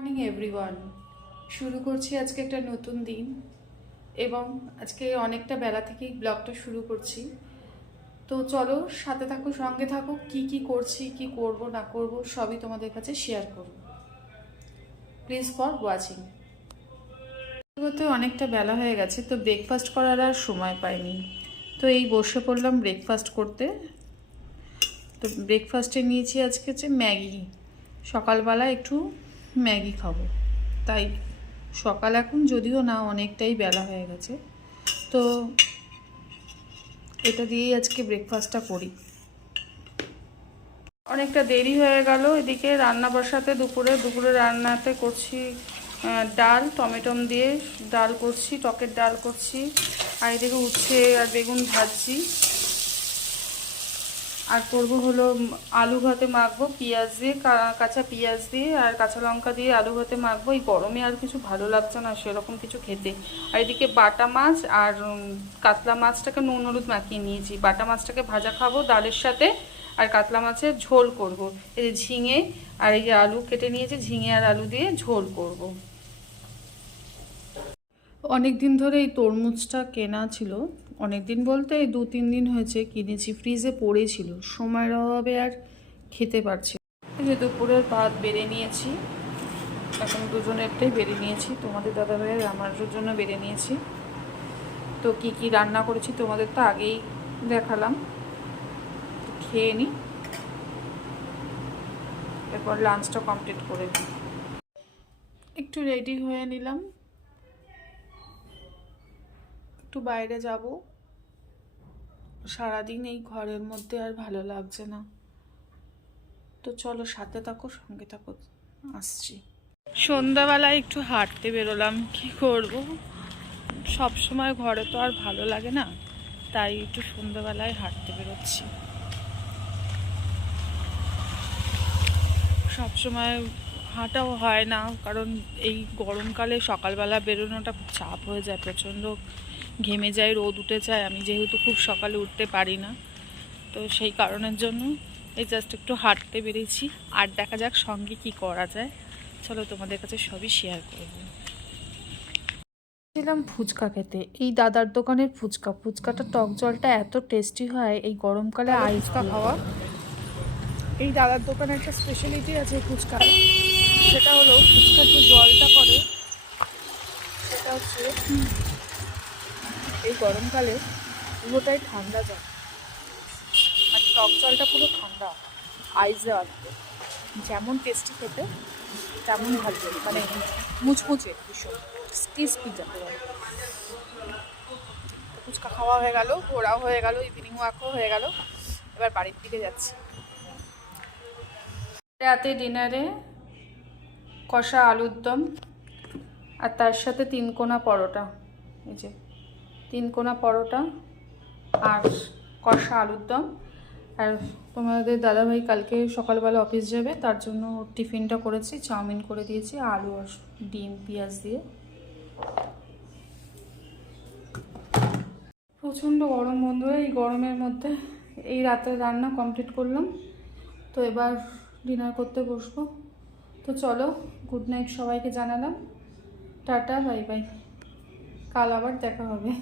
Morning everyone, শুরু করছি আজকে একটা নতুন দিন এবং আজকে অনেকটা বেলা থেকেই ব্লগটা শুরু করছি। তো চলো সাথে থাকো, সঙ্গে থাকো, কি কি করছি, কি করব না করব সবই তোমাদের কাছে শেয়ার করব। Please for watching. তো অনেকটা বেলা হয়ে গেছে, তো ব্রেকফাস্ট করার আর সময় পাইনি, তো এই বসে পড়লাম ব্রেকফাস্ট করতে। তো ব্রেকফাস্টে নিয়েছি আজকে হচ্ছে ম্যাগি। সকালবেলা একটু ম্যাগি খাবো, তাই সকাল এখন যদিও না, অনেকটাই বেলা হয়ে গেছে, তো এটা দিয়েই আজকে ব্রেকফাস্টটা করি। অনেকটা দেরি হয়ে গেল, এদিকে রান্না বসাতে দুপুরে রান্নাতে করছি ডাল, টমেটো দিয়ে ডাল করছি, টকের ডাল করছি, আর এদিকে উচ্ছে আর বেগুন ভাজছি, আর করবো হলো আলু ভাতে মাখবো পেঁয়াজ দিয়ে, কাঁচা পেঁয়াজ দিয়ে আর কাঁচা লঙ্কা দিয়ে আলু ভাতে মাখবো। এই গরমে আর কিছু ভালো লাগছে না সেরকম কিছু খেতে। আর এদিকে বাটা মাছ আর কাতলা মাছটাকে নুন হলুদ মাখিয়ে নিয়েছি। বাটা মাছটাকে ভাজা খাবো ডালের সাথে, আর কাতলা মাছের ঝোল করব। এই যে ঝিঙে আর এই যে আলু কেটে নিয়েছি, ঝিঙে আর আলু দিয়ে ঝোল করব। অনেক দিন ধরে এই তরমুজটা কেনা ছিল, অনেক দিন বলতে এই 2-3 দিন হয়েছে কিনেছি, ফ্রিজে পড়েছিল, সময়ের অভাবে আর খেতে পারছি। এই যে দুপুরের ভাত বেড়ে নিয়েছি, এখন দুজনেরটাই বেড়ে নিয়েছি, তোমাদের দাদাভাইয়ের আমার জন্য বেড়ে নিয়েছি। তো কি কি রান্না করেছি তোমাদের তো আগেই দেখালাম, খেয়ে নিই, এরপর লাঞ্চটা কমপ্লিট করে দিই। একটু রেডি হয়ে নিলাম, একটু বাইরে যাব। সারাদিন এই ঘরের মধ্যে আর ভালো লাগছে না, তো চলো সাথে থাকো, সঙ্গে থাকো, আসছি। সন্ধ্যাবেলায় একটু হাঁটতে বেরোলাম, কি করব, সব সময় ঘরে তো আর ভালো লাগে না, তাই একটু সন্ধ্যাবেলায় হাঁটতে বেরোচ্ছি। সব সময় হাঁটাও হয় না, কারণ এই গরমকালে সকালবেলা বেরোনোটা খুব চাপ হয়ে যায়, প্রচণ্ড ঘেমে যায়, রোদ উঠে যায়, আমি যেহেতু খুব সকালে উঠতে পারি না, তো সেই কারণের জন্য এই জাস্ট একটু হাঁটতে বেরিয়েছি। আর দেখা যাক সঙ্গে কি করা যায়, চলো তোমাদের কাছে সবই শেয়ার করব। ছিলাম ফুচকা খেতে, এই দাদার দোকানের ফুচকাটা টক জলটা এত টেস্টি হয় এই গরমকালে। ফুচকা খাওয়া, এই দাদার দোকানে একটা স্পেশালিটি আছে ফুচকার, সেটা হলো ফুচকার যে জলটা করে সেটা হচ্ছে এই গরমকালে পুরোটাই ঠান্ডা জল, মানে টক জলটা পুরো ঠান্ডা, আইস দেওয়া থাকে, যেমন টেস্টি খেতে তেমন ভালো, মানে মুচমুচে, ভীষণ ক্রিসপি যাতে বলে। ফুচকা খাওয়া হয়ে গেল, ঘোরাও হয়ে গেল, ইভিনিং ওয়াকও হয়ে গেল, এবার বাড়ির দিকে যাচ্ছি। রাতে ডিনারে কষা আলুর দম আর তার সাথে 3 কোনা পরোটা, এই যে 3 কোনা পরোটা আর কষা আলুর দম। আর তোমাদের দাদাভাই কালকে সকালবেলা অফিস যাবে, তার জন্য টিফিনটা করেছি, চাউমিন করে দিয়েছি আলু আর ডিম পেঁয়াজ দিয়ে। প্রচণ্ড গরম বন্ধুরা, এই গরমের মধ্যে এই রাতের রান্না কমপ্লিট করলাম, তো এবার ডিনার করতে বসবো। তো চলো, গুড নাইট সবাইকে জানালাম, টাটা বাই বাই, কাল আবার দেখা হবে।